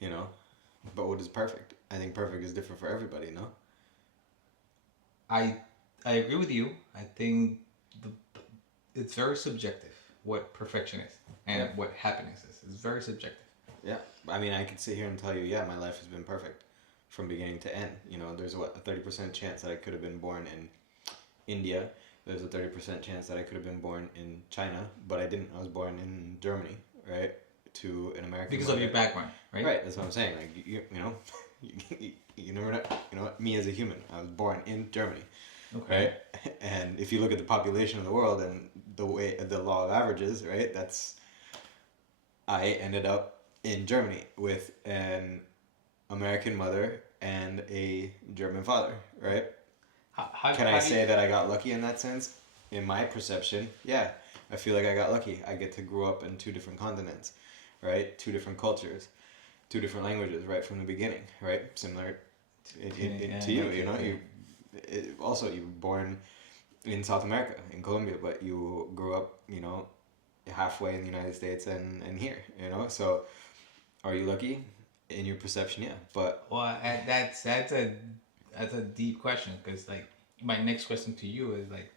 you know. But what is perfect? I think perfect is different for everybody, no? I I agree with you. I think the it's very subjective what perfection is Yeah. and what happiness is. It's very subjective. Yeah. I mean, I could sit here and tell you, yeah, my life has been perfect from beginning to end. You know, there's what, a 30% chance that I could have been born in India. There's a 30% chance that I could have been born in China, but I didn't. I was born in Germany, right? To an American Because of your mother. background, right? Right, that's what I'm saying. Like, you know, you never know. You know what? Me as a human, I was born in Germany, Okay. right? And if you look at the population of the world and the way the law of averages, right? That's I ended up in Germany with an American mother and a German father, right? Can I How do you, say that I got lucky in that sense? In my perception, yeah. I feel like I got lucky. I get to grow up in two different continents, right? Two different cultures, two different languages right from the beginning, right? Similar to you, my you kid, know. yeah. Also you were born in South America, in Colombia, but you grew up, you know, halfway in the United States and here, you know. So are you lucky? In your perception, yeah. But Well, that's a deep question because like my next question to you is like,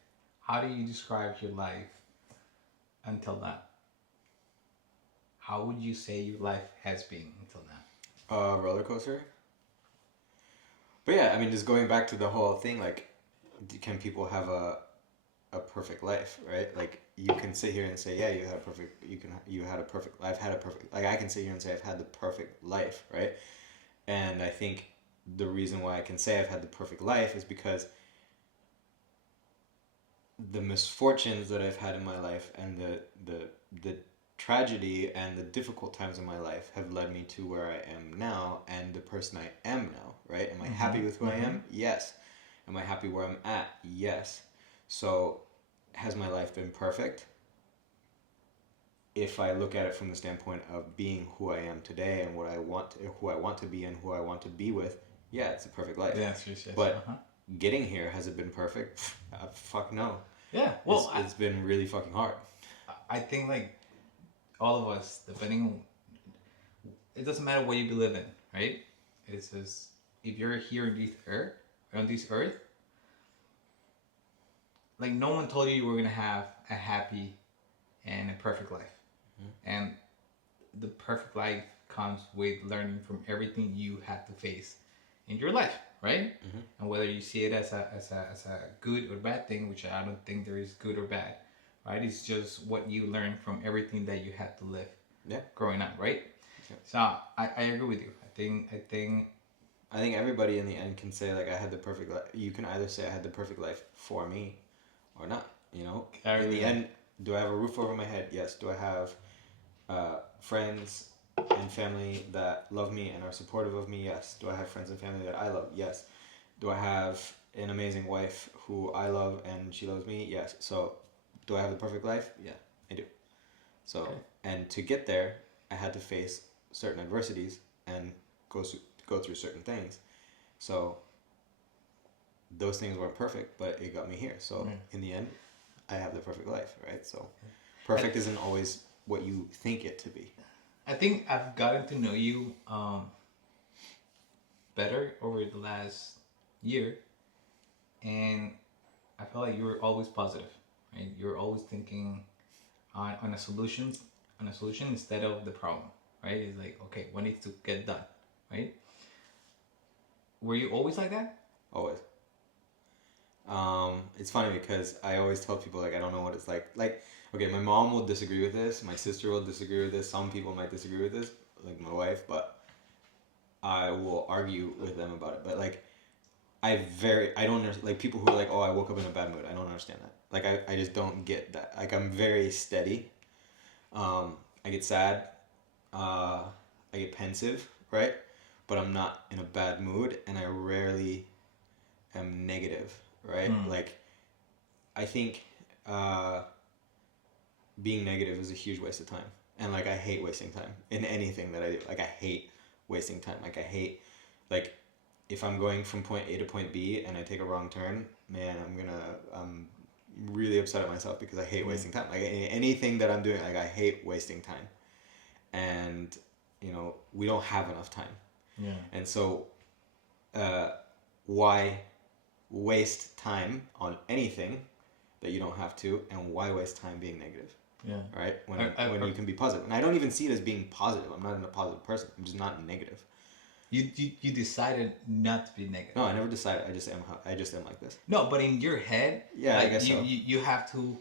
how do you describe your life until now? How would you say your life has been until now? roller coaster. But yeah, I mean, just going back to the whole thing, like, can people have a perfect life, right? Like, you can sit here and say, yeah, you had a perfect, you had a perfect, I've had a perfect, like, I can sit here and say I've had the perfect life, right? And I think the reason why I can say I've had the perfect life is because the misfortunes that I've had in my life and the tragedy and the difficult times in my life have led me to where I am now and the person I am now, right? Am I happy with who I am? Yes. Am I happy where I'm at? Yes. So, has my life been perfect? If I look at it from the standpoint of being who I am today and what I want, who I want to be and who I want to be with, yeah, it's a perfect life. Yes, yes, yes. But getting here, has it been perfect? Fuck no. Yeah. It's Well, it's been really fucking hard. I think like all of us, depending on it doesn't matter what you live in, right? It's just if you're here on this earth, like no one told you you were gonna have a happy and a perfect life, and the perfect life comes with learning from everything you have to face in your life, right? And whether you see it as a good or bad thing, which I don't think there is good or bad, right? It's just what you learn from everything that you had to live Yeah. growing up, right? Yeah. So I agree with you. I think everybody in the end can say like I had the perfect life. You can either say I had the perfect life for me or not. You know, I in agree the with end, do I have a roof over my head? Yes. Do I have friends and family that love me and are supportive of me? Yes. Do I have friends and family that I love? Yes. Do I have an amazing wife who I love and she loves me? Yes. So, do I have the perfect life? Yeah, I do. So, Okay. and to get there, I had to face certain adversities and go go through certain things. So, those things weren't perfect, but it got me here. So, Mm. in the end, I have the perfect life, right? So, I, perfect isn't always what you think it to be. I think I've gotten to know you better over the last year, and I feel like you're always positive, right? You're always thinking on a solution instead of the problem, right? It's like, okay, what needs to get done, right? Were you always like that? Always. It's funny because I always tell people like I don't know what it's like. Like, okay, my mom will disagree with this. My sister will disagree with this. Some people might disagree with this, like my wife, but I will argue with them about it. But like, I don't understand, like people who are like, oh, I woke up in a bad mood. I don't understand that. Like, I just don't get that. Like, I'm very steady. I get sad. Uh, I get pensive, right? But I'm not in a bad mood, and I rarely am negative, right? Hmm. Like, I think uh, being negative is a huge waste of time. And like, I hate wasting time in anything that I do. Like, I hate wasting time. Like, I hate, like, if I'm going from point A to point B and I take a wrong turn, man, I'm really upset at myself because I hate Hmm. wasting time. Like, anything that I'm doing, like, I hate wasting time. And we don't have enough time. Yeah. And so, why waste time on anything that you don't have to, and why waste time being negative? Yeah. Right? When you can be positive. And I don't even see it as being positive. I'm not a positive person. I'm just not negative. You decided not to be negative. No, I never decided. I just am like this. No, but in your head, yeah, like, I guess you have to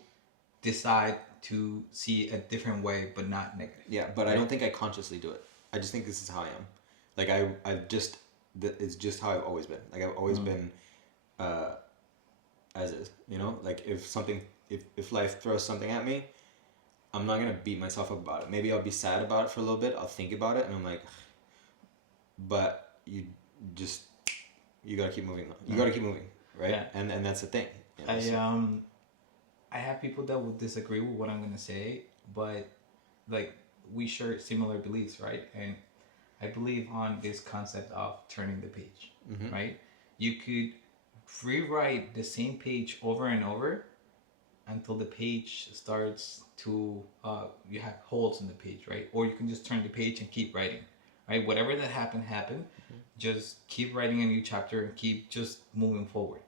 decide to see a different way, but not negative. Yeah, but right? I don't think I consciously do it. I just think this is how I am. Like it's just how I've always been. Like I've always been, as is. Like if life throws something at me, I'm not gonna beat myself up about it. Maybe I'll be sad about it for a little bit. I'll think about it, and I'm like, but you gotta keep moving. You gotta keep moving, right? Yeah. And that's the thing. I have people that will disagree with what I'm gonna say, but like we share similar beliefs, right? And I believe on this concept of turning the page, right? You could rewrite the same page over and over until the page starts to you have holes in the page, right? Or you can just turn the page and keep writing, right? Whatever that happened. Just keep writing a new chapter and keep just moving forward,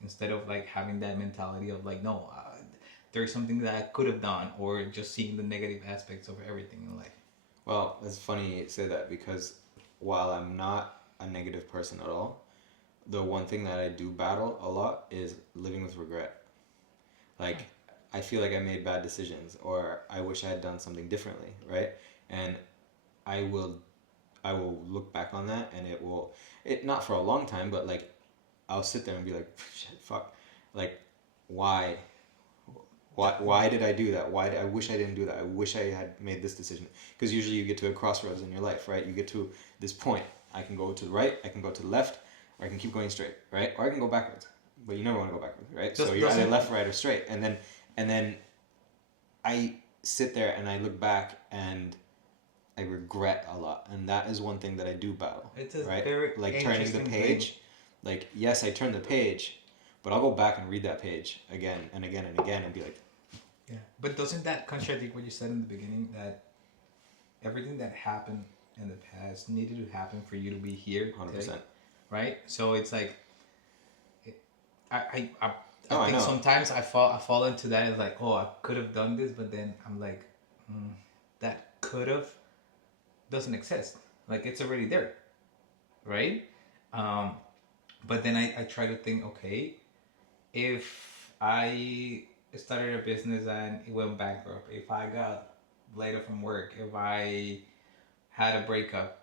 instead of like having that mentality of like, no, there's something that I could have done, or just seeing the negative aspects of everything in life. Well, it's funny you say that, because while I'm not a negative person at all, the one thing that I do battle a lot is living with regret. Like, I feel like I made bad decisions, or I wish I had done something differently, right? And I will look back on that, and it not for a long time, but like I'll sit there and be like, shit, fuck, like why did I do that? I wish I didn't do that. I wish I had made this decision. Because usually you get to a crossroads in your life, right? You get to this point. I can go to the right, I can go to the left, or I can keep going straight, right? Or I can go backwards. But you never want to go backwards, right? So you're either left, right, or straight. And then I sit there and I look back and I regret a lot. And that is one thing that I do battle. It's a right? very like turning the page. Thing. Like, yes, I turn the page, but I'll go back and read that page again and again and again and be like, yeah. But doesn't that contradict what you said in the beginning, that everything that happened in the past needed to happen for you to be here 100%. Today, right? So it's like, I think sometimes I fall into that. It's like, oh, I could have done this, but then I'm like, that could have doesn't exist. Like, it's already there, right? But then I try to think, okay, if I started a business and it went bankrupt, if I got laid off from work, if I had a breakup,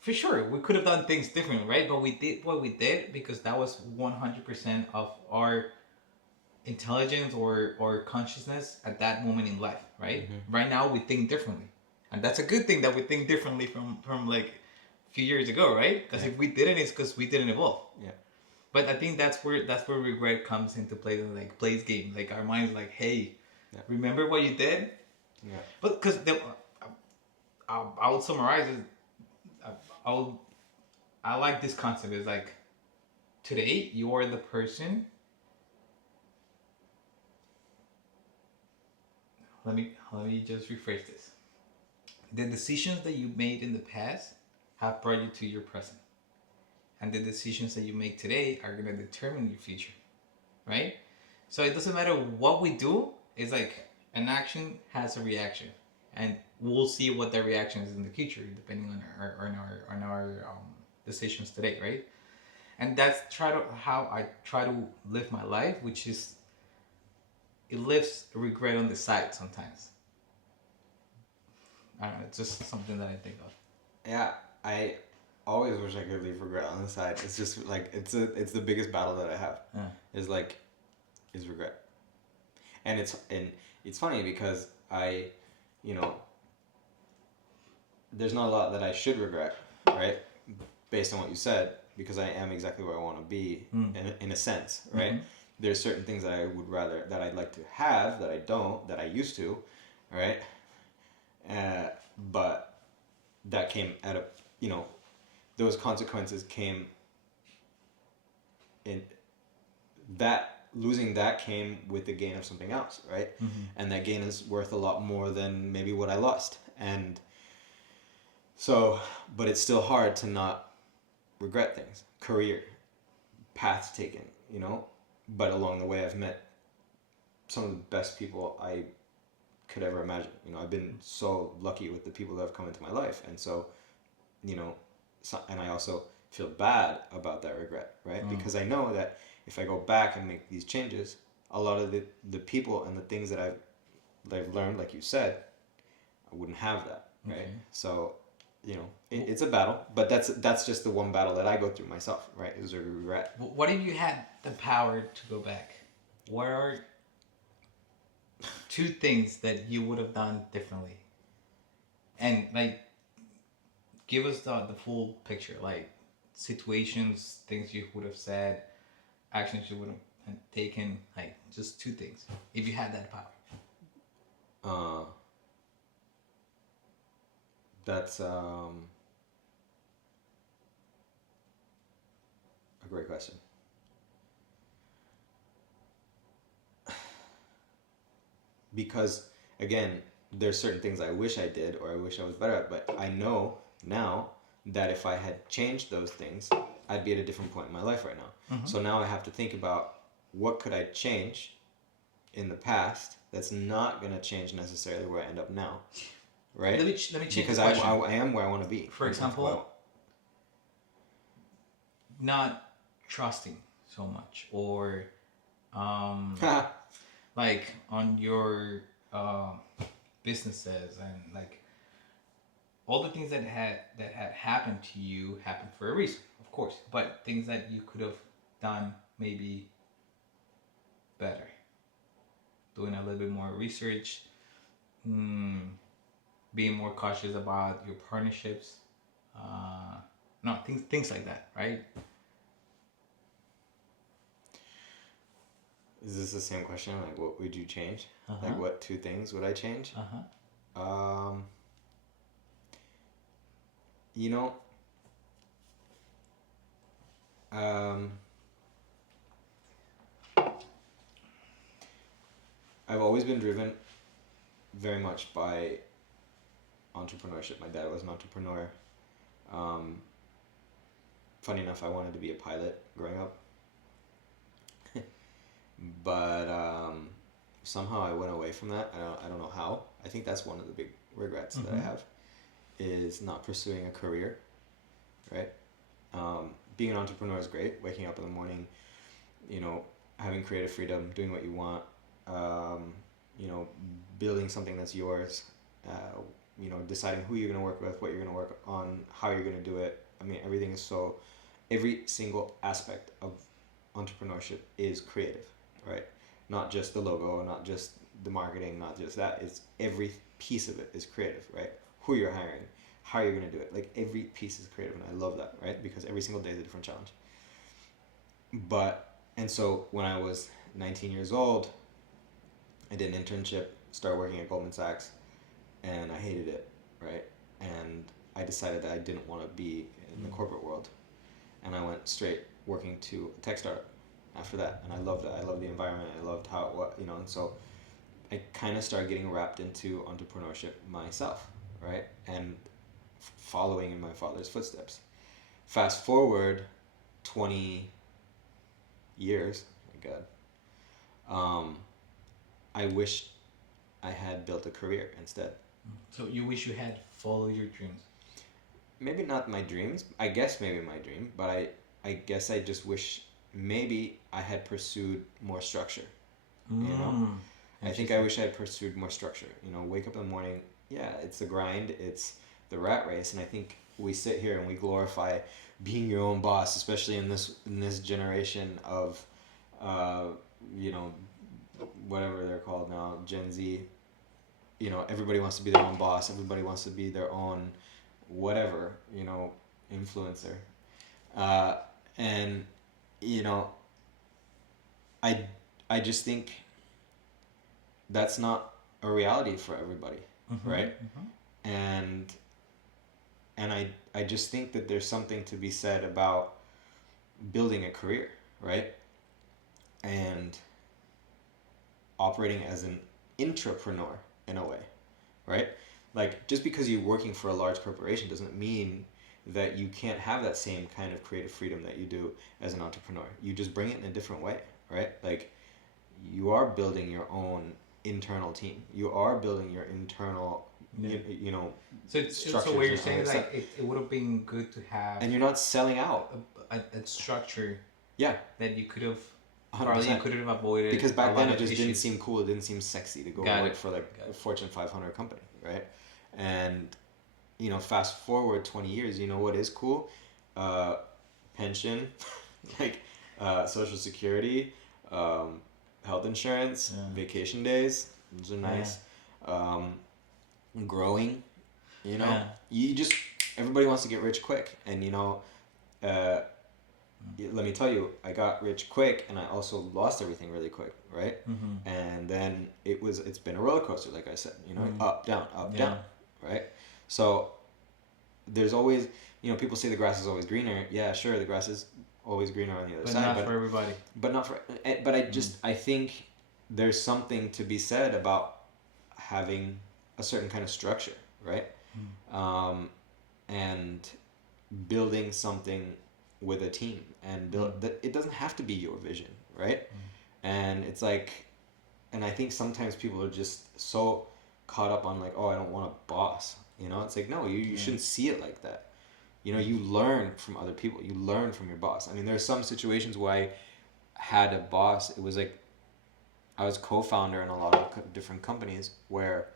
for sure, we could have done things differently, right? But we did what we did because that was 100% of our intelligence or consciousness at that moment in life, right? Right now, we think differently. And that's a good thing that we think differently from like a few years ago, right? Because if we didn't, it's because we didn't evolve. Yeah. But I think that's where regret comes into play. Like, plays game. Like, our mind's like, hey, remember what you did? Yeah. But because I would summarize it. I like this concept. It's like, today you are the person. Let me just rephrase this. The decisions that you made in the past have brought you to your present. And the decisions that you make today are going to determine your future, right? So it doesn't matter what we do. It's like an action has a reaction, and we'll see what that reaction is in the future, depending on our decisions today, right? And that's how I try to live my life, which is, it lives regret on the side sometimes. I don't know, it's just something that I think of. Yeah, I always wish I could leave regret on the side. It's just like, it's the biggest battle that I have. Is regret. And it's funny because there's not a lot that I should regret, right? Based on what you said, because I am exactly where I want to be in a sense, right? Mm-hmm. There's certain things that I'd like to have that I don't, that I used to, right? But that came at those consequences came in that. Losing that came with the gain of something else, right? Mm-hmm. And that gain is worth a lot more than maybe what I lost. And So, but it's still hard to not regret things. Career, paths taken, you know. But along the way, I've met some of the best people I could ever imagine. You know, I've been so lucky with the people that have come into my life, and so, you know, and I also feel bad about that regret, right? Because I know that if I go back and make these changes, a lot of the people and the things that I've learned, like you said, I wouldn't have that, right? Okay. So, you know, it's a battle, but that's just the one battle that I go through myself, right? Is a regret. What if you had the power to go back? What are two things that you would have done differently? And like, give us the full picture, like situations, things you would have said, actions you would have taken, like just two things. If you had that power. Uh, that's a great question. Because again, there's certain things I wish I did or I wish I was better at, but I know now that if I had changed those things, I'd be at a different point in my life right now. So now I have to think about what could I change in the past that's not going to change necessarily where I end up now, right? Let me change because the question. I am where I want to be. For example, not trusting so much, or like on your businesses, and like all the things that had happened to you happened for a reason, of course, but things that you could have done maybe better, doing a little bit more research, being more cautious about your partnerships, no, things like that, right? Is this the same question? Like, what would you change? Uh-huh. Like, what two things would I change? You know, I've always been driven very much by entrepreneurship. My dad was an entrepreneur. Funny enough, I wanted to be a pilot growing up. But somehow I went away from that. I don't know how. I think that's one of the big regrets that I have, is not pursuing a career, right? Being an entrepreneur is great. Waking up in the morning, you know, having creative freedom, doing what you want, you know, building something that's yours, you know, deciding who you're going to work with, what you're going to work on, how you're going to do it. I mean, everything is so, every single aspect of entrepreneurship is creative, right? Not just the logo, not just the marketing, not just that. It's every piece of it is creative, right? Who you're hiring, how you're going to do it. Like, every piece is creative, and I love that, right? Because every single day is a different challenge. And so when I was 19 years old, I did an internship, started working at Goldman Sachs, and I hated it, right? And I decided that I didn't want to be in the corporate world. And I went straight working to a tech startup after that. And I loved it. I loved the environment. I loved how it was, you know, and so I kind of started getting wrapped into entrepreneurship myself, right? And following in my father's footsteps. Fast forward 20 years, my God. I wish I had built a career instead. So you wish you had followed your dreams? Maybe not my dreams. I guess maybe my dream, but I guess I just wish maybe I had pursued more structure. You know, I think I wish I had pursued more structure. You know, wake up in the morning. Yeah, it's the grind. It's the rat race, and I think we sit here and we glorify being your own boss, especially in this generation of, you know, whatever they're called now, Gen Z. You know, everybody wants to be their own boss. Everybody wants to be their own whatever, you know, influencer. And, you know, I just think that's not a reality for everybody, right? And I just think that there's something to be said about building a career, right? And operating as an intrapreneur in a way, right? like just because you're working for a large corporation doesn't mean that you can't have that same kind of creative freedom that you do as an entrepreneur. You just bring it in a different way, right? Like you are building your own internal team. You are building your internal, you know, So structures. so what you're and saying all is that like stuff. it would have been good to have And you're not selling out. a structure Yeah, that you could have 100%. probably you could have avoided Because a back lot then of it just didn't issues. seem cool. It didn't seem sexy to go Got work it. for like Got a it. Fortune 500 company, right? And you know, fast forward 20 years, you know what is cool? Uh, pension, like social security, health insurance, Yeah. vacation days. Those are nice. Growing, you know, Yeah. you just everybody wants to get rich quick, and you know, uh, let me tell you, I got rich quick, and I also lost everything really quick, right? Mm-hmm. And then it's been a roller coaster, like I said, you know, Mhm. up down, Yeah. down, right? So there's always, you know, people say the grass is always greener. Yeah, sure, the grass is always greener on the other But side, not for everybody. but not for. But I think there's something to be said about having a certain kind of structure, right? And building something with a team, and build that it doesn't have to be your vision, right? And it's like, and I think sometimes people are just so caught up on like, oh, I don't want a boss, you know. It's like, no, you shouldn't see it like that. You know, you learn from other people, you learn from your boss. I mean, there's some situations where I had a boss. It was like I was co-founder in a lot of different companies where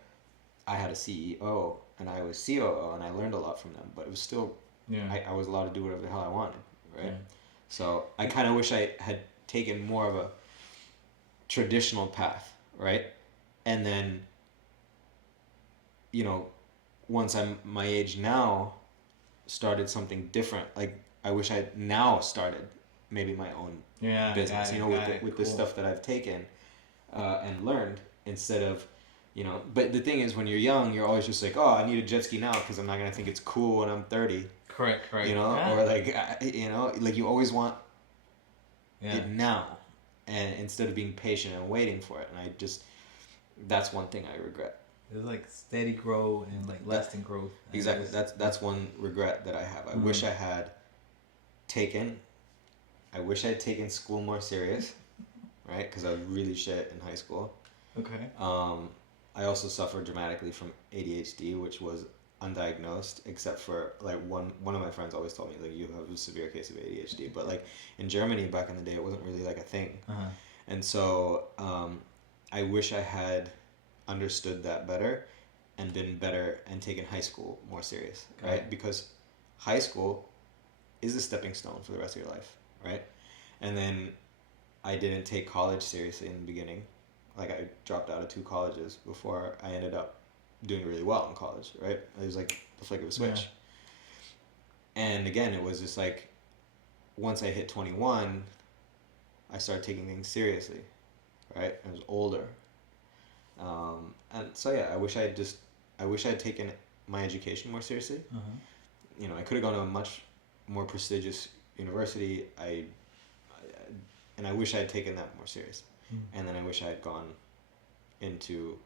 I had a CEO and I was COO, and I learned a lot from them, but it was still, I was allowed to do whatever the hell I wanted, right? Yeah. So I kind of wish I had taken more of a traditional path, right? And then, you know, once I'm my age now, started something different. Like I wish I now started maybe my own business, you know, with the stuff that I've taken and learned, instead of, you know. But the thing is, when you're young, you're always just like, oh, I need a jet ski now because I'm not gonna think it's cool when I'm 30. Correct. You know, or like you know, like you always want it now, and instead of being patient and waiting for it. And I just, that's one thing I regret. There's like steady growth and like lasting growth. Exactly. That's one regret that I have. I wish I had taken. I wish I had taken school more serious, right? Because I was really shit in high school. Okay. I also suffered dramatically from ADHD, which was undiagnosed, except for like one of my friends always told me like, you have a severe case of ADHD. But like in Germany back in the day, it wasn't really like a thing. And so I wish I had understood that better and been better and taken high school more serious, right? Because high school is a stepping stone for the rest of your life, right? And then I didn't take college seriously in the beginning. Like I dropped out of 2 colleges before I ended up doing really well in college, right? It was like the flick of a switch. And again, it was just like, once I hit 21, I started taking things seriously, right? I was older. And so yeah, I wish I had taken my education more seriously. You know, I could have gone to a much more prestigious university. And I wish I had taken that more serious. And then I wish I had gone into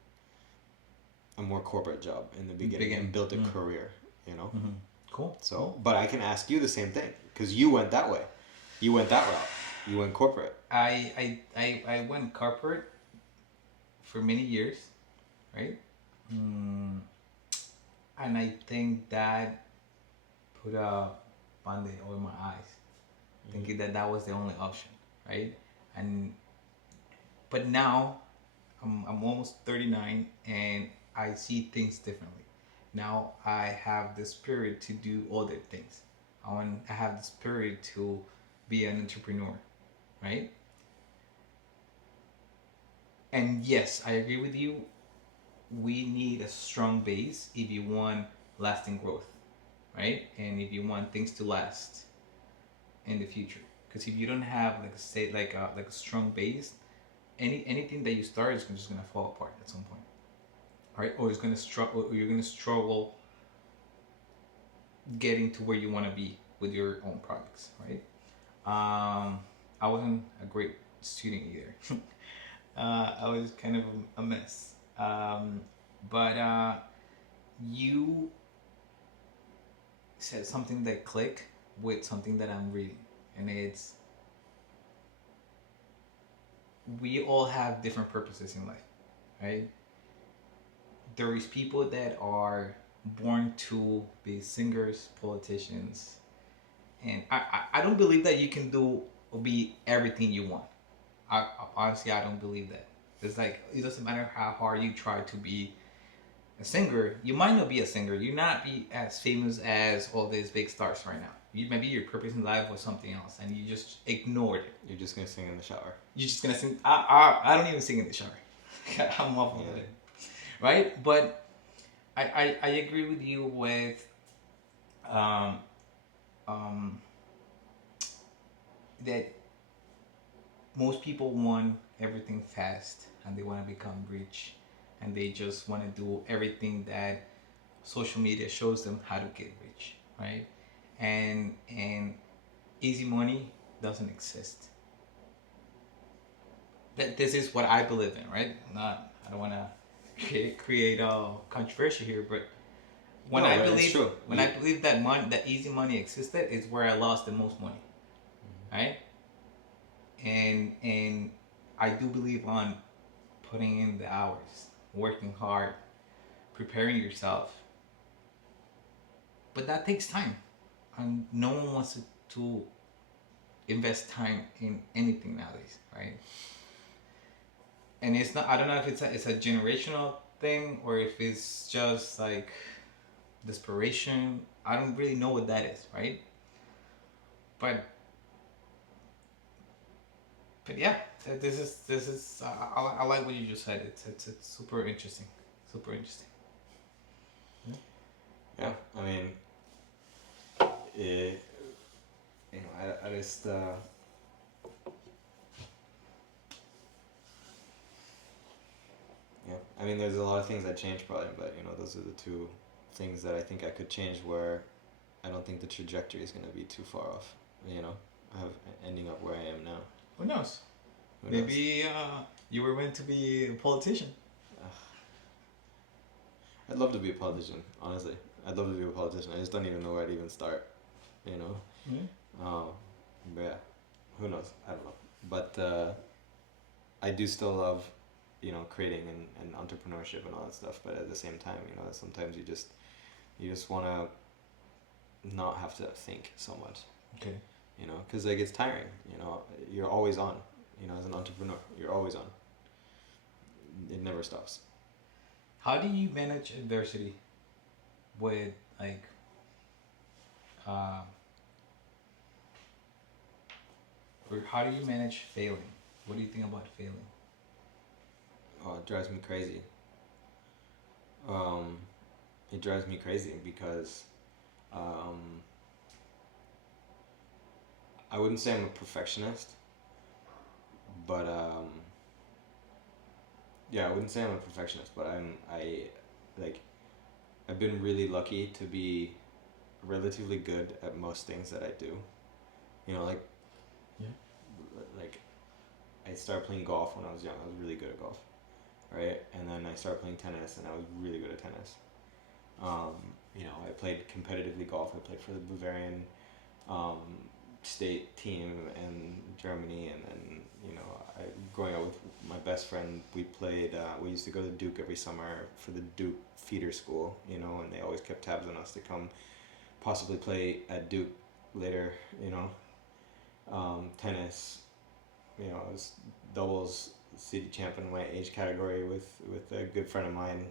a more corporate job in the beginning and built a career, you know? Cool. So, cool. but I can ask you the same thing, because you went that way. You went that route. You went corporate. I went corporate for many years, right? And I think that put a band-aid over my eyes, thinking that was the only option, right? But now I'm almost 39 and I see things differently. Now I have the spirit to do other things. I have the spirit to be an entrepreneur, right? And yes, I agree with you. We need a strong base if you want lasting growth, right? And if you want things to last in the future. Because if you don't have like a state like a strong base, anything that you start is just gonna fall apart at some point, right? Or it's gonna struggle. Or you're gonna struggle getting to where you want to be with your own projects, right? I wasn't a great student either. I was kind of a mess. But you said something that clicked with something that I'm reading, and it's we all have different purposes in life, right? There is people that are born to be singers, politicians, and I don't believe that you can do or be everything you want. Honestly, I don't believe that. It's like it doesn't matter how hard you try to be a singer. You might not be a singer. You not be as famous as all these big stars right now. You maybe your purpose in life was something else, and you just ignored it. You're just gonna sing in the shower. You're just gonna sing. I don't even sing in the shower. I'm awful with it, right? But I agree with you with um, um, that most people want everything fast and they want to become rich and they just want to do everything that social media shows them how to get rich, right? And easy money doesn't exist. That this is what I believe in, right? Not I don't want to create a controversy here, but when No, I but it's believe true. when I believe that money, that easy money existed, is where I lost the most money, right? And I do believe on putting in the hours, working hard, preparing yourself, but that takes time, and no one wants to invest time in anything nowadays, right? And it's not. I don't know if it's a generational thing or if it's just like desperation. I don't really know what that is, right? But but yeah, this is. I like what you just said. It's super interesting, super interesting. Yeah, I mean, it, I just yeah. I mean, there's a lot of things I change probably, but those are the two things that I think I could change where I don't think the trajectory is going to be too far off. Of ending up where I am now. Who knows? Who knows? Maybe you were meant to be a politician. I'd love to be a politician, honestly. I'd love to be a politician. I just don't even know where to even start, you know? Mm-hmm. But yeah, who knows? I don't know. But I do still love, creating and entrepreneurship and all that stuff. But at the same time, sometimes you just want to not have to think so much. Okay. Because like it's tiring. You're always on. As an entrepreneur, you're always on. It never stops. How do you manage adversity with like or how do you manage failing? What do you think about failing? Oh, it drives me crazy. It drives me crazy because I wouldn't say I'm a perfectionist, but yeah, I wouldn't say I'm a perfectionist, but I've been really lucky to be relatively good at most things that I do. Like Yeah. like I started playing golf when I was young. I was really good at golf, right? And then I started playing tennis, and I was really good at tennis. I played competitively golf. I played for the Bavarian um, state team in Germany, and then growing up with my best friend, we played. We used to go to Duke every summer for the Duke feeder school, and they always kept tabs on us to come possibly play at Duke later. Tennis. I was doubles city champ in my age category with a good friend of mine.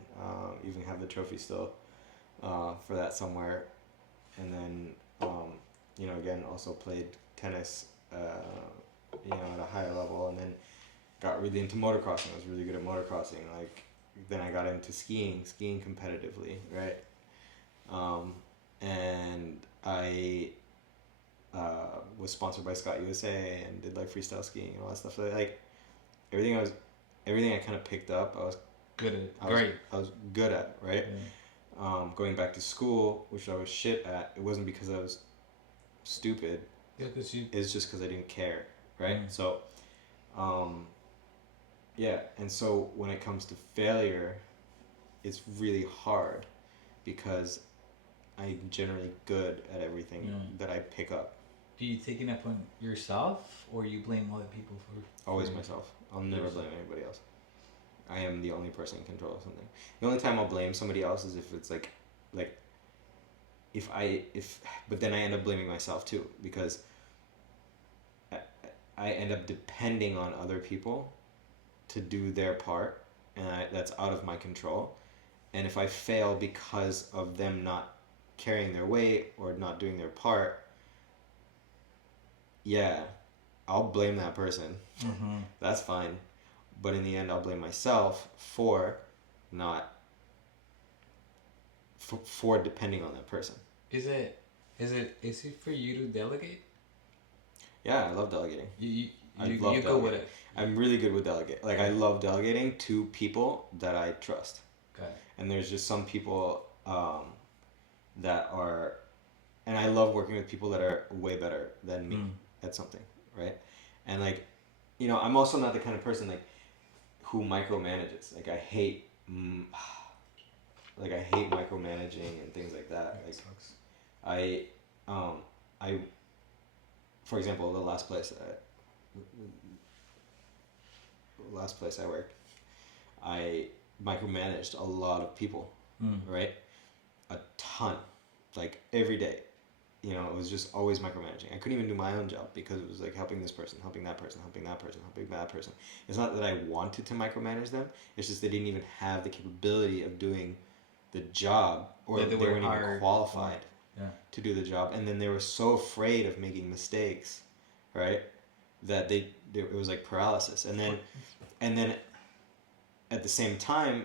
Even have the trophy still for that somewhere, and then again also played tennis at a higher level, and then got really into motocrossing. I was really good at motocrossing. Then I got into skiing competitively, right? And I was sponsored by Scott USA and did freestyle skiing and all that stuff. So, everything I kind of picked up, I was Good at I great. was good at, right? Yeah. Going back to school, which I was shit at, it wasn't because I was stupid. Yeah, because you. It's just because I didn't care, right? Mm. So, yeah, and so when it comes to failure, it's really hard because I'm generally good at everything that I pick up. Do you take it upon yourself, or you blame other people for? Always myself. I'll never blame anybody else. I am the only person in control of something. The only time I'll blame somebody else is if it's like but then I end up blaming myself too, because I end up depending on other people to do their part, and that's out of my control. And if I fail because of them not carrying their weight or not doing their part, yeah, I'll blame that person. Mm-hmm. That's fine. But in the end, I'll blame myself for not for depending on that person. Is it for you to delegate? Yeah, I love delegating. You love go with it. I'm really good with delegating. Like, I love delegating to people that I trust. Got it. And there's just some people that are, and I love working with people that are way better than me at something, right? And like, I'm also not the kind of person like who micromanages. Like, I hate micromanaging and things like that. Like, sucks. I for example, the last place I worked, I micromanaged a lot of people, right? A ton, like every day. It was just always micromanaging. I couldn't even do my own job because it was like helping this person, helping that person, helping that person, helping that person. It's not that I wanted to micromanage them. It's just they didn't even have the capability of doing the job, or they weren't even qualified to do the job. And then they were so afraid of making mistakes, right? That it was like paralysis. And then at the same time,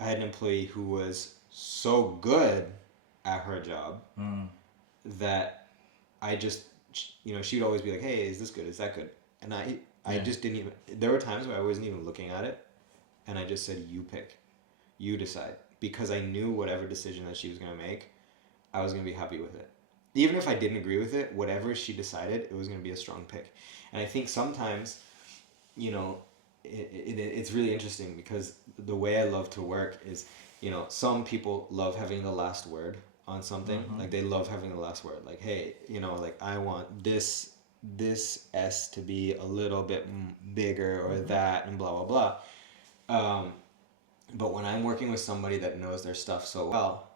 I had an employee who was so good at her job that I just, she'd always be like, hey, is this good? Is that good? And I just didn't even, there were times where I wasn't even looking at it, and I just said, you pick, you decide. Because I knew whatever decision that she was going to make, I was going to be happy with it. Even if I didn't agree with it, whatever she decided, it was going to be a strong pick. And I think sometimes, it's really interesting, because the way I love to work is, some people love having the last word on something. Like, they love having the last word. Like, hey, like, I want this S to be a little bit bigger, or that, and blah, blah, blah. But when I'm working with somebody that knows their stuff so well,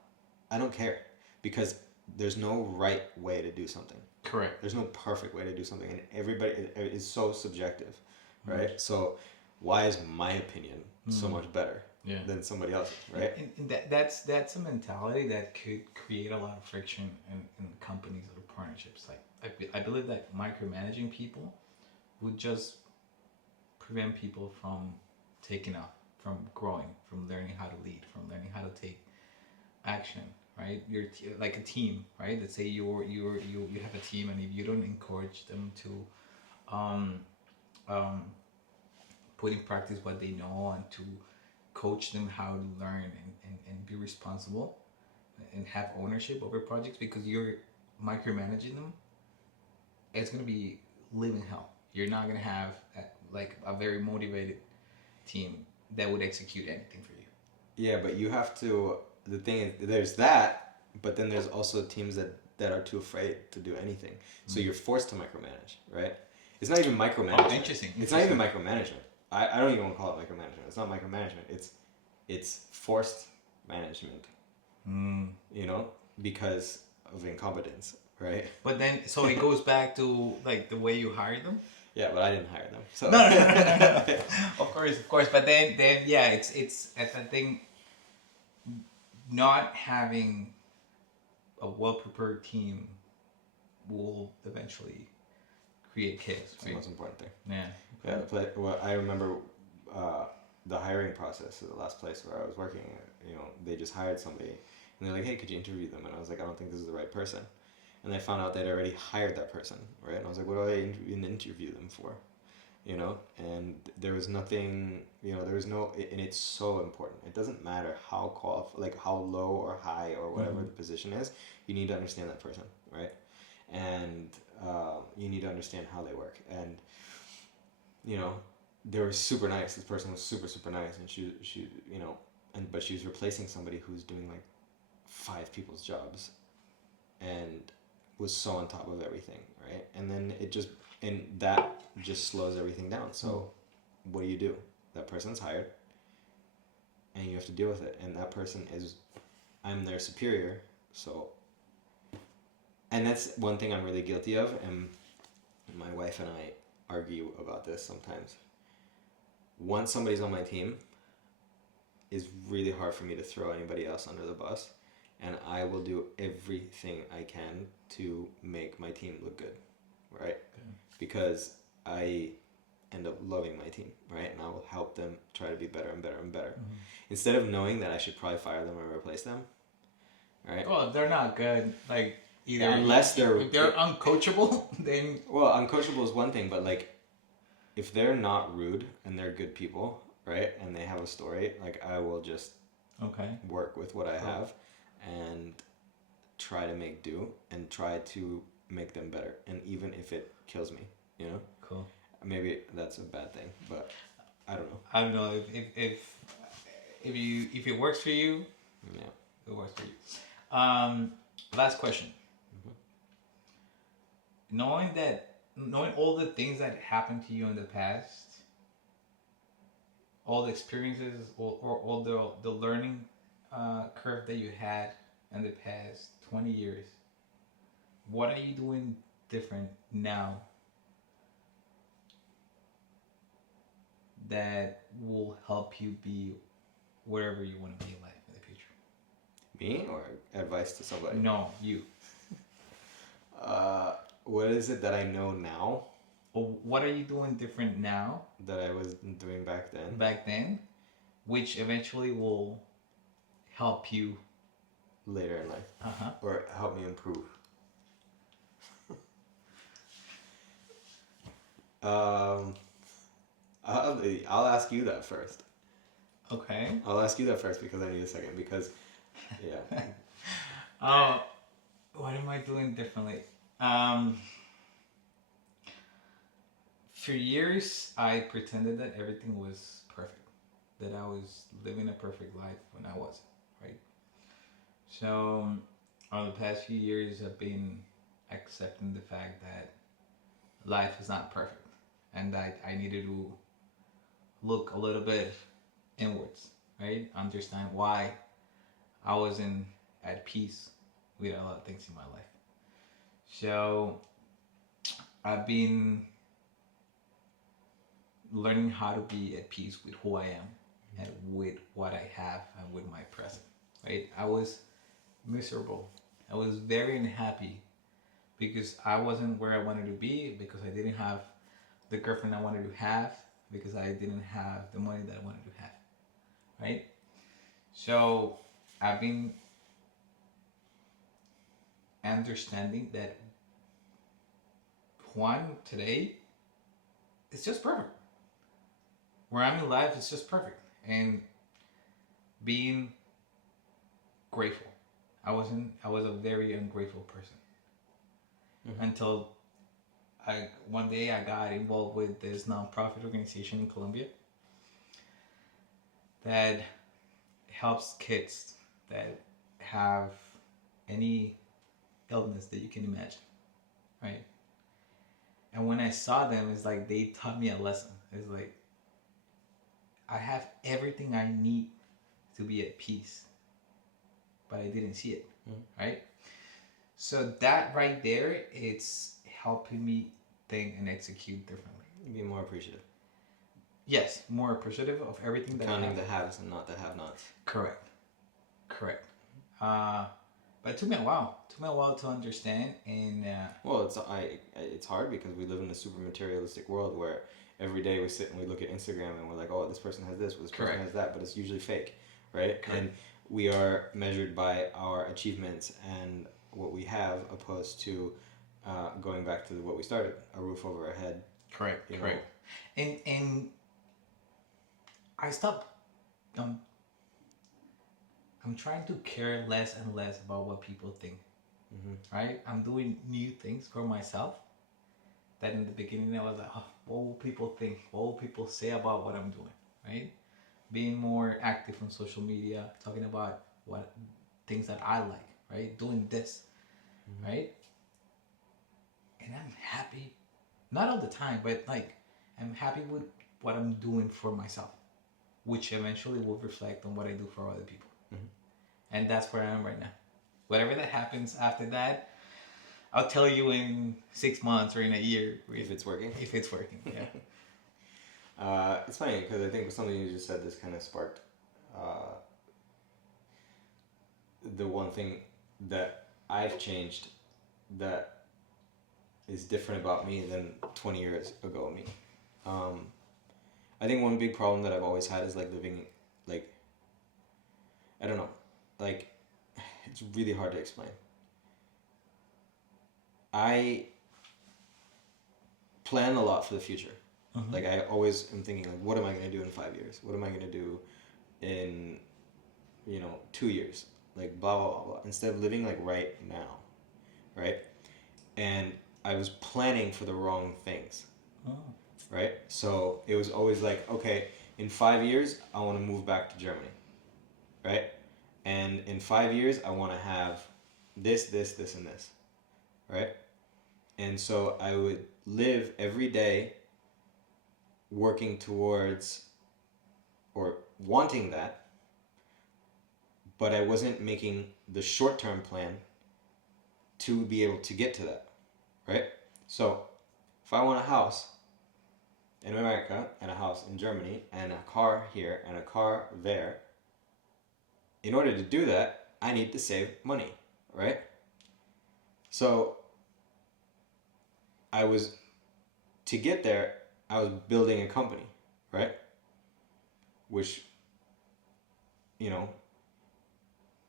I don't care, because there's no right way to do something. Correct. There's no perfect way to do something, and everybody is so subjective, right? So why is my opinion so much better than somebody else's, right? And that's a mentality that could create a lot of friction in companies or partnerships. Like, I believe that micromanaging people would just prevent people from taking off, from growing, from learning how to lead, from learning how to take action. Right, you're like a team, right? Let's say you have a team, and if you don't encourage them to put in practice what they know, and to coach them how to learn and be responsible and have ownership over projects, because you're micromanaging them, it's gonna be living hell. You're not gonna have a very motivated team that would execute anything for you. Yeah, but you have to. The thing is, there's that, but then there's also teams that are too afraid to do anything. So you're forced to micromanage, right? It's not even micromanagement. Oh, interesting. It's not even micromanagement. I don't even want to call it micromanagement. It's not micromanagement. It's forced management. Because of incompetence, right? But then, so it goes back to like the way you hire them. Yeah, but I didn't hire them. So. No. Of course. But then, yeah, it's I think. Not having a well-prepared team will eventually create chaos. It's the most important thing. Yeah. Yeah. But I remember the hiring process at the last place where I was working. They just hired somebody, and they're like, "Hey, could you interview them?" And I was like, "I don't think this is the right person." And they found out they'd already hired that person, right? And I was like, "What do I interview them for?" And there was nothing, there was no, and it's so important. It doesn't matter how how low or high or whatever the position is, you need to understand that person, right? And you need to understand how they work. And, they were super nice. This person was super, super nice. And she but she was replacing somebody who's doing like 5 people's jobs and was so on top of everything, right? And then that just slows everything down. So what do? That person's hired and you have to deal with it. And that person I'm their superior. So, and that's one thing I'm really guilty of. And my wife and I argue about this sometimes. Once somebody's on my team, it's really hard for me to throw anybody else under the bus. And I will do everything I can to make my team look good, right? Okay. Because I end up loving my team, right? And I will help them try to be better and better and better. Mm-hmm. Instead of knowing that I should probably fire them or replace them, right? Well, if they're not good, like either if they're uncoachable, then uncoachable is one thing, but like if they're not rude and they're good people, right? And they have a story, like I will just work with what I have and try to make do and try to make them better. And even if it kills me, you know? Cool. Maybe that's a bad thing, but I don't know. I don't know if it works for you. Yeah, it works for you. Last question. Mm-hmm. Knowing all the things that happened to you in the past, all the experiences, or all the learning curve that you had in the past 20 years, what are you doing different now that will help you be wherever you want to be in life in the future? Me, or advice to somebody? No, you. What is it that I know now? What are you doing different now that I was doing back then? Back then, which eventually will help you later in life, or help me improve. I'll ask you that first. Okay. I'll ask you that first because I need a second. Because, yeah. What am I doing differently? For years, I pretended that everything was perfect, that I was living a perfect life when I wasn't, right? So, over the past few years, I've been accepting the fact that life is not perfect and that I needed to look a little bit inwards, right? Understand why I wasn't at peace with a lot of things in my life. So I've been learning how to be at peace with who I am and with what I have and with my present, right? I was miserable. I was very unhappy because I wasn't where I wanted to be, because I didn't have the girlfriend I wanted to have, because I didn't have the money that I wanted to have, right? So I've been understanding that Juan today is just perfect. Where I'm in life is just perfect. And being grateful. I was a very ungrateful person. Mm-hmm. Until one day I got involved with this nonprofit organization in Colombia that helps kids that have any illness that you can imagine, right? And when I saw them, it's like they taught me a lesson. It's like I have everything I need to be at peace, but I didn't see it, right? So that right there, it's helping me think and execute differently. Be more appreciative. Yes, more appreciative of everything that Counting I have. the haves and not the have-nots. Correct. But it took me a while. It took me a while to understand, and well, it's hard because we live in a super materialistic world where every day we sit and we look at Instagram and we're like, oh, this person has this, this person has that, but it's usually fake, right? Correct. And we are measured by our achievements and what we have, opposed to going back to what we started, a roof over our head. Correct. And I stopped. I'm trying to care less and less about what people think. Mm-hmm. Right? I'm doing new things for myself. That in the beginning I was like, oh, what will people think? What will people say about what I'm doing? Right? Being more active on social media, talking about what things that I like, right? Doing this, right? And I'm happy, not all the time, but like I'm happy with what I'm doing for myself, which eventually will reflect on what I do for other people. And that's where I am right now. Whatever that happens after that, I'll tell you in 6 months or in a year if it's working. If it's working, yeah. It's funny because I think something you just said this kind of sparked the one thing that I've changed that is different about me than 20 years ago me. I think one big problem that I've always had is like living, like, I don't know, like, it's really hard to explain. I plan a lot for the future. Like, I always am thinking, like, what am I going to do in 5 years? What am I going to do in, 2 years? Like, blah, blah, blah, blah. Instead of living, like, right now, right? And I was planning for the wrong things, right? So it was always like, okay, in 5 years, I want to move back to Germany, right? And in 5 years, I want to have this, this, this, and this, right? And so I would live every day working towards or wanting that, but I wasn't making the short-term plan to be able to get to that, right? So if I want a house in America and a house in Germany and a car here and a car there, in order to do that, I need to save money, right? So to get there, I was building a company, right? Which,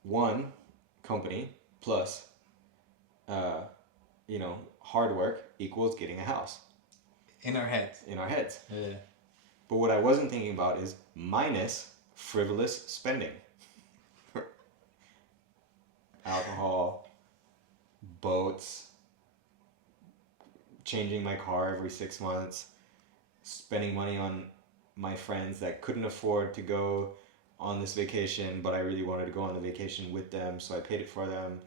one company plus, hard work equals getting a house. In our heads. Yeah. But what I wasn't thinking about is minus frivolous spending. Alcohol, boats, changing my car every 6 months, spending money on my friends that couldn't afford to go on this vacation, but I really wanted to go on the vacation with them, so I paid it for them,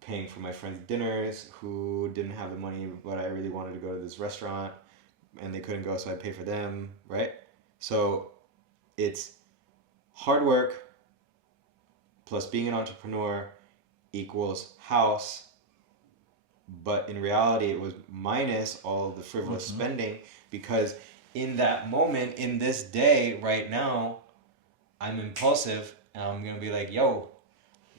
paying for my friends' dinners who didn't have the money, but I really wanted to go to this restaurant, and they couldn't go, so I paid for them, right? So it's hard work plus being an entrepreneur equals house, but in reality it was minus all the frivolous spending, because in that moment, in this day, right now, I'm impulsive and I'm going to be like, yo,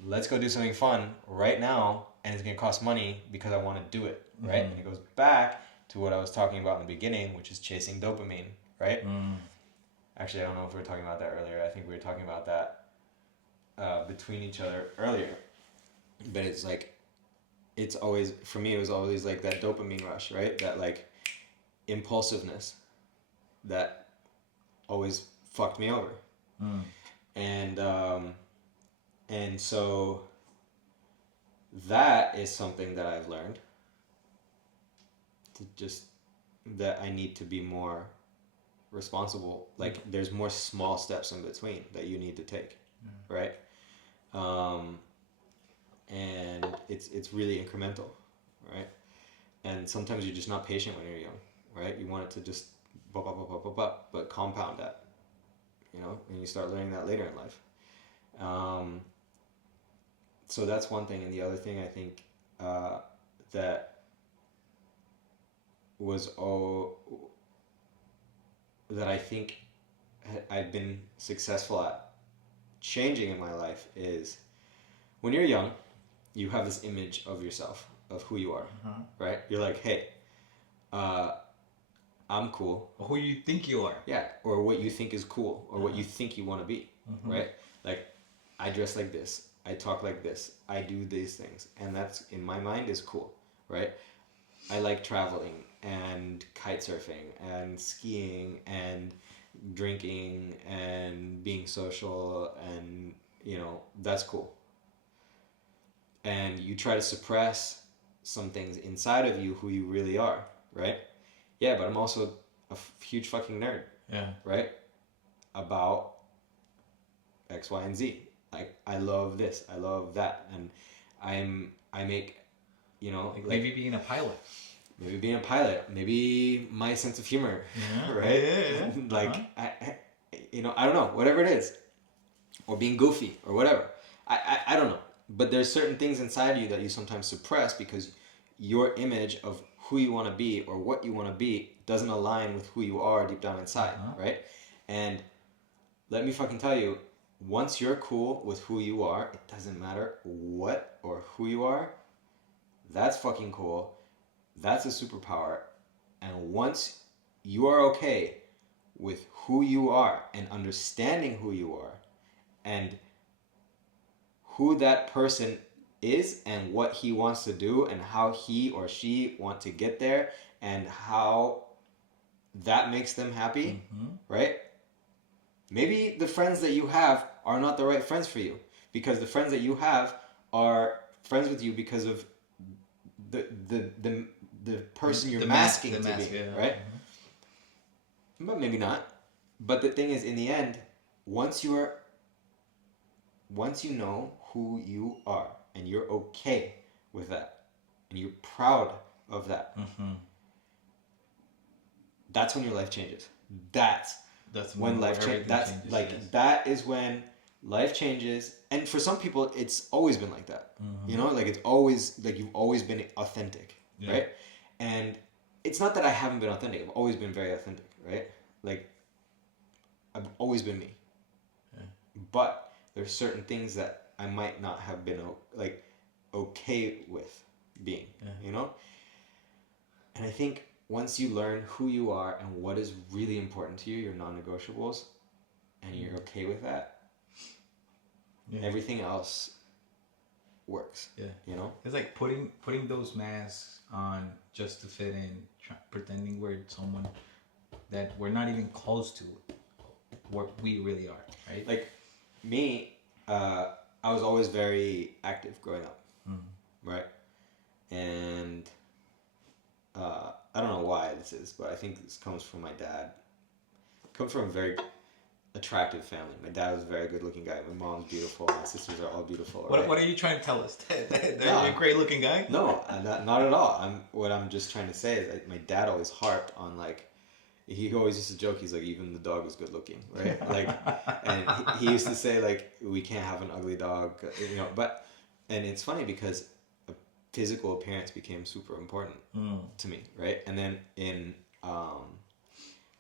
let's go do something fun right now, and it's going to cost money because I want to do it, right? And it goes back to what I was talking about in the beginning, which is chasing dopamine, right? Actually, I don't know if we were talking about that earlier. I think we were talking about that between each other earlier. But it's like, it's always, for me, it was always like that dopamine rush, right? That like impulsiveness that always fucked me over. And so that is something that I've learned to just, that I need to be more responsible. Like there's more small steps in between that you need to take, right? And it's really incremental, right? And sometimes you're just not patient when you're young, right? You want it to just but compound that, and you start learning that later in life. So that's one thing. And the other thing I think that was that I think I've been successful at changing in my life is, when you're young, you have this image of yourself, of who you are, right? You're like, hey, I'm cool. Or who you think you are. Yeah, or what you think is cool, or what you think you want to be, right? Like, I dress like this, I talk like this, I do these things, and that's, in my mind, is cool, right? I like traveling, and kite surfing, and skiing, and drinking, and being social, and, that's cool. And you try to suppress some things inside of you, who you really are, right? Yeah, but I'm also a huge fucking nerd. Yeah. Right? About X, Y, and Z. I love this, I love that, and I make, you know, like maybe being a pilot. Maybe being a pilot, maybe my sense of humor, Yeah. right? Yeah. Like you know, I don't know, whatever it is, or being goofy or whatever. I don't know, but there's certain things inside you that you sometimes suppress because your image of who you want to be or what you want to be doesn't align with who you are deep down inside, right? And let me fucking tell you, once you're cool with who you are, it doesn't matter what or who you are. That's fucking cool. That's a superpower. And once you are okay with who you are and understanding who you are and who that person is and what he wants to do and how he or she want to get there and how that makes them happy, right? Maybe the friends that you have are not the right friends for you because the friends that you have are friends with you because of the person you're masking to be, right? But maybe not. But the thing is, in the end, once you know who you are and you're okay with that and you're proud of that, that's when your life changes. That's when life changes. That's changes, like yes. That is when life changes. And for some people, it's always been like that. You know, like it's always like you've always been authentic, right? And it's not that I haven't been authentic. I've always been very authentic, right? Like I've always been me. But there's certain things that I might not have been like okay with being, you know? And I think once you learn who you are and what is really important to you, your non-negotiables, and you're okay with that, everything else works. You know? It's like putting those masks on just to fit in, pretending we're someone that we're not even close to what we really are, right? Like me, I was always very active growing up, right? And I don't know why this is, but I think this comes from my dad. I come from a very attractive family. My dad was a very good looking guy. My mom's beautiful. My sisters are all beautiful. Right? What are you trying to tell us? That you're a great looking guy? No, not at all. What I'm just trying to say is that my dad always harped on like, he always used to joke, he's like, even the dog is good looking, right? Like, and he used to say like, we can't have an ugly dog, you know, but, and it's funny because physical appearance became super important to me, right? And then in,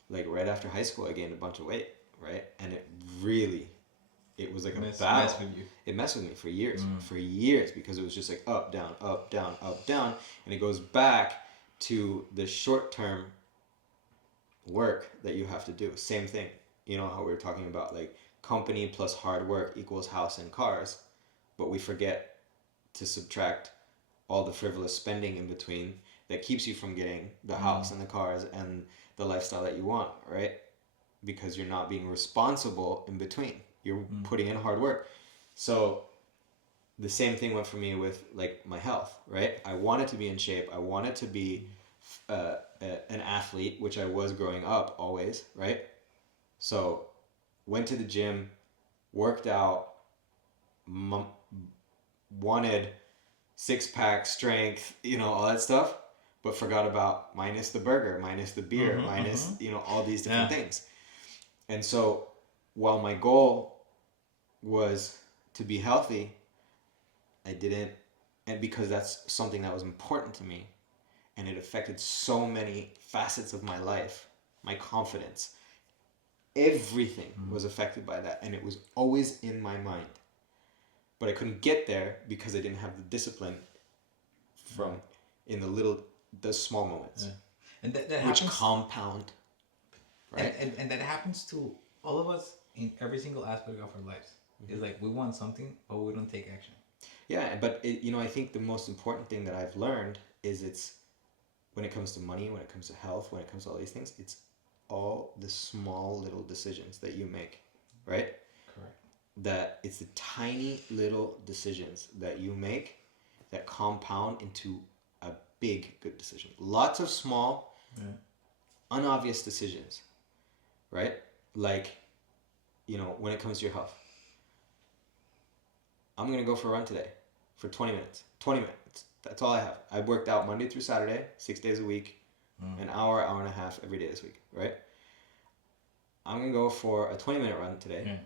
like right after high school, I gained a bunch of weight, right? And it was like a battle. Messed with you. It messed with me for years, because it was just like up, down, up, down, up, down. And it goes back to the short-term work that you have to do. Same thing. You know how we were talking about like company plus hard work equals house and cars, but we forget to subtract all the frivolous spending in between that keeps you from getting the house and the cars and the lifestyle that you want, right? Because you're not being responsible in between. You're putting in hard work. So the same thing went for me with like my health, right? I wanted to be in shape. I wanted to be an athlete, which I was growing up always, right? So went to the gym, worked out, wanted six-pack strength, you know, all that stuff, but forgot about minus the burger, minus the beer, minus, you know, all these different things. And so while my goal was to be healthy, I didn't, and because that's something that was important to me, and it affected so many facets of my life, my confidence, everything was affected by that, and it was always in my mind. But I couldn't get there because I didn't have the discipline from in the small moments, and that which happens, compound, right? And that happens to all of us in every single aspect of our lives. It's like we want something, but we don't take action. Yeah, but you know, I think the most important thing that I've learned is it's when it comes to money, when it comes to health, when it comes to all these things, it's all the small little decisions that you make, right? Correct. That it's the tiny little decisions that you make that compound into a big good decision. Lots of small, unobvious decisions, right? Like, you know, when it comes to your health, I'm gonna go for a run today for 20 minutes. 20 minutes. That's all I have. I've worked out Monday through Saturday, 6 days a week, an hour, hour and a half every day this week, right? I'm gonna go for a 20-minute run today. Yeah.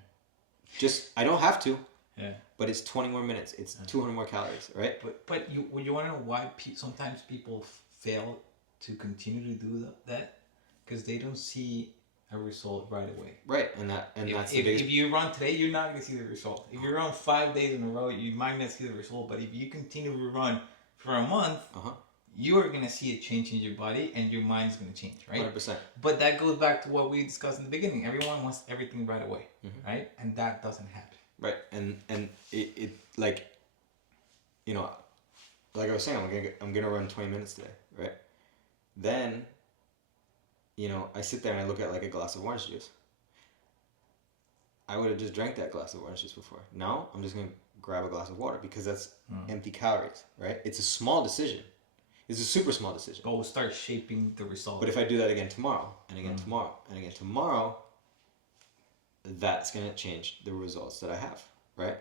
Just, I don't have to, Yeah. but it's 20 more minutes. It's 200 more calories, right? But you want to know why sometimes people fail to continue to do that? Because they don't see a result right away. Right, and that's the biggest. If you run today, you're not going to see the result. If you run 5 days in a row, you might not see the result. But if you continue to run for a month, you are going to see a change in your body, and your mind is going to change, right? 100%. But that goes back to what we discussed in the beginning. Everyone wants everything right away, right? And that doesn't happen. Right, and it like, you know, like I was saying, I'm gonna run 20 minutes today, right? Then, you know, I sit there and I look at like a glass of orange juice. I would have just drank that glass of orange juice before. Now I'm just gonna grab a glass of water because that's empty calories, right? It's a small decision. It's a super small decision. But we'll start shaping the result. But if I do that again tomorrow, and again tomorrow, and again tomorrow, that's gonna change the results that I have, right?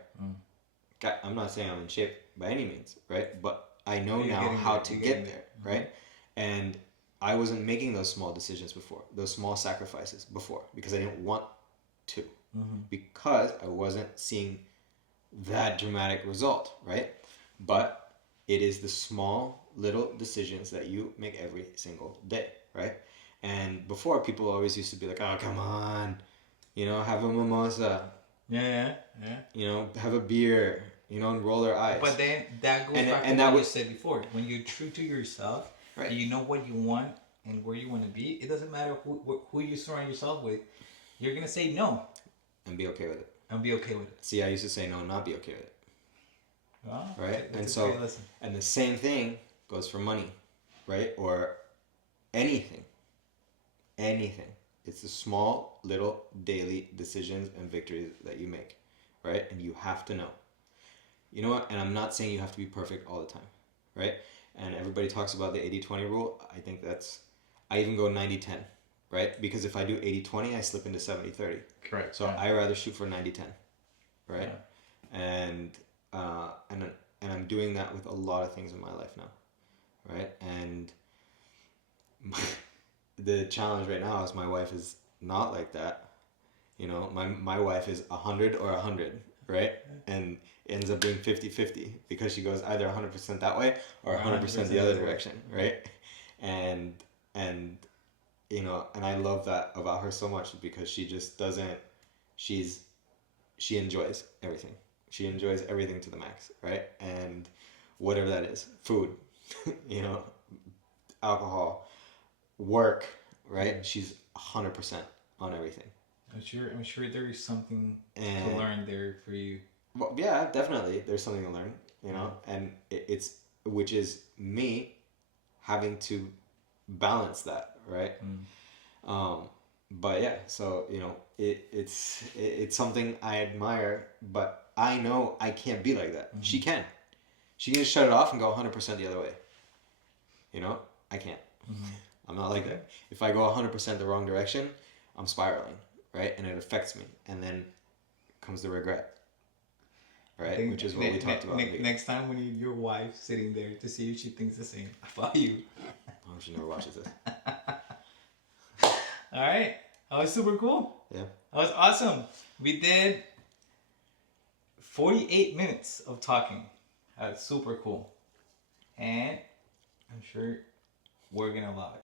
I'm not saying I'm in shape by any means, right? But I know now how to get there, right? And I wasn't making those small decisions before, those small sacrifices before, because I didn't want to, because I wasn't seeing that dramatic result, right? But it is the small little decisions that you make every single day, right? And before, people always used to be like, oh, come on, you know, have a mimosa. Yeah. You know, have a beer, you know, and roll their eyes. But then that goes back to what you said before. When you're true to yourself, right, and you know what you want and where you want to be, it doesn't matter who you surround yourself with. You're going to say no. And be okay with it. And be okay with it. See, I used to say no and not be okay with it. Well, right? And so, and the same thing goes for money, right? Or anything. Anything. It's the small, little, daily decisions and victories that you make, right? And you have to know. You know what? And I'm not saying you have to be perfect all the time, right? And everybody talks about the 80-20 rule. I think I even go 90-10, right? Because if I do 80-20, I slip into 70-30. Correct. So I rather shoot for 90-10, right? Yeah. And I'm doing that with a lot of things in my life now, right? And the challenge right now is my wife is not like that. You know, my wife is 100 or 100, right? And ends up being 50-50 because she goes either 100% that way or 100% the other direction, right? And you know, and I love that about her so much because she just doesn't, she enjoys everything. She enjoys everything to the max, right? And whatever that is, food, you know, alcohol, work, right? She's 100% on everything. I'm sure there is something to learn there for you. Well, yeah, definitely. There's something to learn, you know, and it's which is me having to balance that, right? But yeah, so you know, it's something I admire, but I know I can't be like that. She can just shut it off and go 100% the other way. You know, I can't. I'm not like that. If I go 100% the wrong direction, I'm spiraling, right? And it affects me, and then comes the regret, right? Which is what we talked about. Next time when your wife sitting there to see if she thinks the same about you. I hope she never watches this. All right, that was super cool. Yeah, that was awesome. We did 48 minutes of talking. That's super cool, and I'm sure we're gonna love it.